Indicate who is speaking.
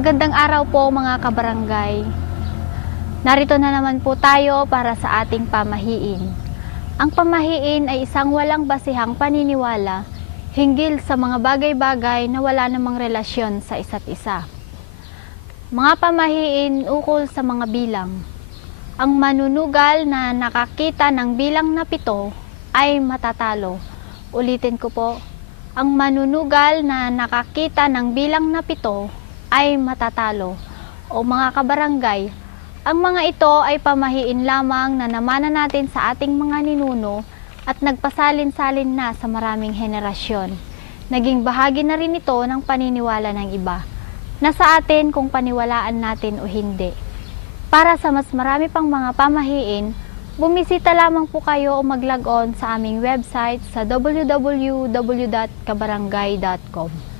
Speaker 1: Magandang araw po mga kabarangay. Narito na naman po tayo para sa ating pamahiin. Ang pamahiin ay isang walang basihang paniniwala hinggil sa mga bagay-bagay na wala namang relasyon sa isa't isa. Mga pamahiin ukol sa mga bilang. Ang manunugal na nakakita ng bilang na pito ay matatalo. Ulitin ko po, ang manunugal na nakakita ng bilang na pito ay matatalo. O mga kabarangay, ang mga ito ay pamahiin lamang na namana natin sa ating mga ninuno at nagpasalin-salin na sa maraming henerasyon. Naging bahagi na rin ito ng paniniwala ng iba. Nasa atin kung paniwalaan natin o hindi. Para sa mas marami pang mga pamahiin, bumisita lamang po kayo o mag-log on sa aming website sa www.kabarangay.com.